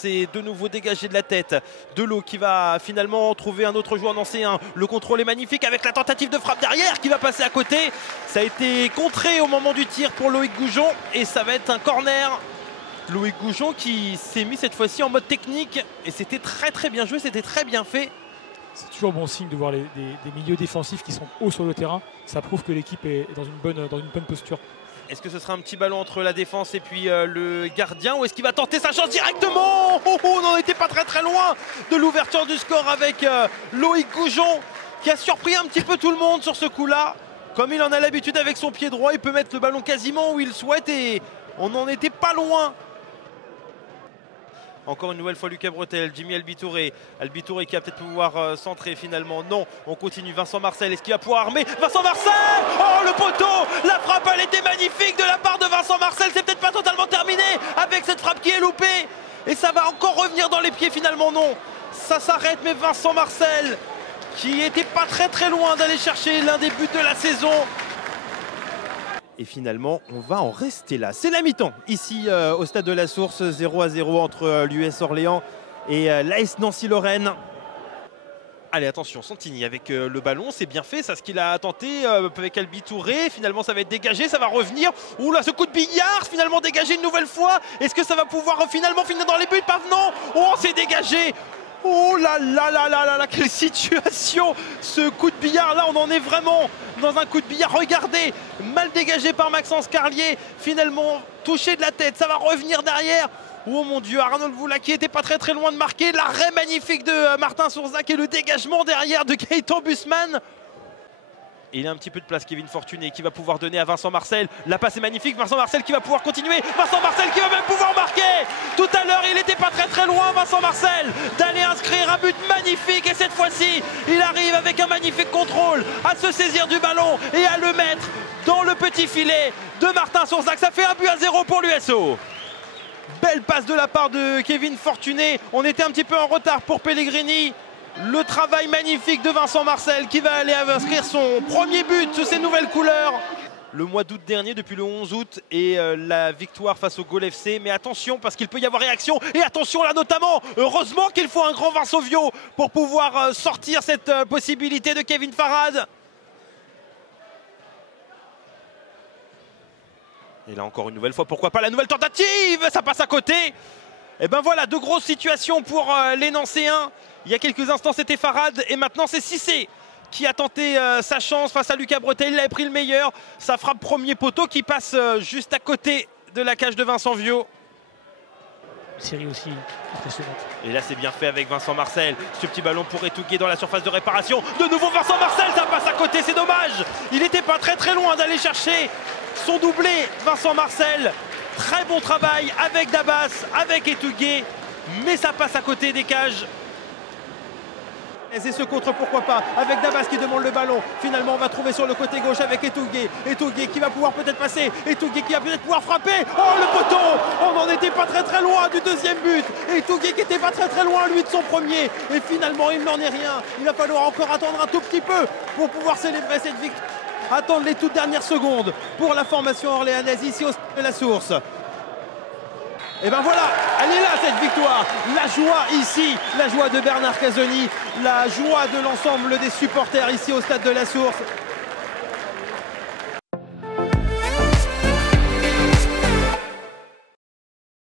c'est de nouveau dégagé de la tête de l'eau qui va finalement trouver un autre joueur nancéen. Le contrôle est magnifique avec la tentative de frappe derrière qui va passer à côté. Ça a été contré au moment du tir pour Loïc Goujon et ça va être un corner. Loïc Goujon qui s'est mis cette fois-ci en mode technique et c'était très bien joué, c'était très bien fait. C'est toujours bon signe de voir des milieux défensifs qui sont hauts sur le terrain. Ça prouve que l'équipe est dans une bonne posture. Est-ce que ce sera un petit ballon entre la défense et puis le gardien ou est-ce qu'il va tenter sa chance directement? On n'en était pas très loin de l'ouverture du score avec Loïc Goujon qui a surpris un petit peu tout le monde sur ce coup-là. Comme il en a l'habitude avec son pied droit, il peut mettre le ballon quasiment où il souhaite et on n'en était pas loin. Encore une nouvelle fois Lucas Bretel, Jimmy Albitouré. Albitouré qui va peut-être pouvoir centrer finalement. Non, on continue. Vincent Marcel, est-ce qu'il va pouvoir armer? Vincent Marcel! Oh le poteau! La frappe elle était magnifique de la part de Vincent Marcel. C'est peut-être pas totalement terminé avec cette frappe qui est loupée. Et ça va encore revenir dans les pieds finalement. Non, ça s'arrête mais Vincent Marcel qui était pas très loin d'aller chercher l'un des buts de la saison. Et finalement, on va en rester là. C'est la mi-temps, ici au stade de la Source, 0-0 entre l'US Orléans et l'AS Nancy-Lorraine. Allez, attention, Santini avec le ballon, c'est bien fait, ça ce qu'il a tenté avec Albitouré. Finalement, ça va être dégagé, ça va revenir. Ouh là, ce coup de billard, finalement dégagé une nouvelle fois. Est-ce que ça va pouvoir finalement finir dans les buts? Pas non. Oh, c'est dégagé. Oh là là, quelle situation! Ce coup de billard, là, on en est vraiment dans un coup de billard. Regardez, mal dégagé par Maxence Carlier. Finalement, touché de la tête, ça va revenir derrière. Oh mon Dieu, Arnold Voulaki était pas très loin de marquer. L'arrêt magnifique de Martin Sourzac et le dégagement derrière de Gaëtan Bussmann. Et il a un petit peu de place, Kevin Fortuné, qui va pouvoir donner à Vincent Marcel. La passe est magnifique, Vincent Marcel qui va pouvoir continuer. Vincent Marcel qui va même pouvoir marquer. Tout à l'heure, il n'était pas très loin, Vincent Marcel, d'aller inscrire un but magnifique. Et cette fois-ci, il arrive avec un magnifique contrôle à se saisir du ballon et à le mettre dans le petit filet de Martin Sourzac. Ça fait 1-0 pour l'USO. Belle passe de la part de Kevin Fortuné. On était un petit peu en retard pour Pellegrini. Le travail magnifique de Vincent Marcel qui va aller inscrire son premier but sous ses nouvelles couleurs. Le mois d'août dernier, depuis le 11 août, et la victoire face au Gol FC. Mais attention parce qu'il peut y avoir réaction. Et attention là notamment, heureusement qu'il faut un grand Vincent Viau pour pouvoir sortir cette possibilité de Kevin Farad. Et là encore une nouvelle fois, pourquoi pas la nouvelle tentative? Ça passe à côté. Et ben voilà, deux grosses situations pour les Nancéens. Il y a quelques instants, c'était Farad et maintenant c'est Cissé qui a tenté sa chance face à Lucas Bretel. Il avait pris le meilleur. Ça frappe premier poteau qui passe juste à côté de la cage de Vincent Viau. Série aussi impressionnante. Et là, c'est bien fait avec Vincent Marcel. Ce petit ballon pour Etougué dans la surface de réparation. De nouveau Vincent Marcel, ça passe à côté, c'est dommage. Il n'était pas très loin d'aller chercher son doublé, Vincent Marcel. Très bon travail avec Dabas, avec Etougué. Mais ça passe à côté des cages. Et c'est ce contre, pourquoi pas, avec Dabas qui demande le ballon. Finalement, on va trouver sur le côté gauche avec Etougué. Etougué qui va pouvoir peut-être passer. Etougué qui va peut-être pouvoir frapper. Oh, le poteau! On n'en était pas très loin du deuxième but. Etougué qui n'était pas très loin, lui, de son premier. Et finalement, il n'en est rien. Il va falloir encore attendre un tout petit peu pour pouvoir célébrer cette victoire. Attendre les toutes dernières secondes pour la formation orléanaise ici au stade de la Source. Et ben voilà, elle est là cette victoire. La joie ici, la joie de Bernard Casoni, la joie de l'ensemble des supporters ici au stade de la Source.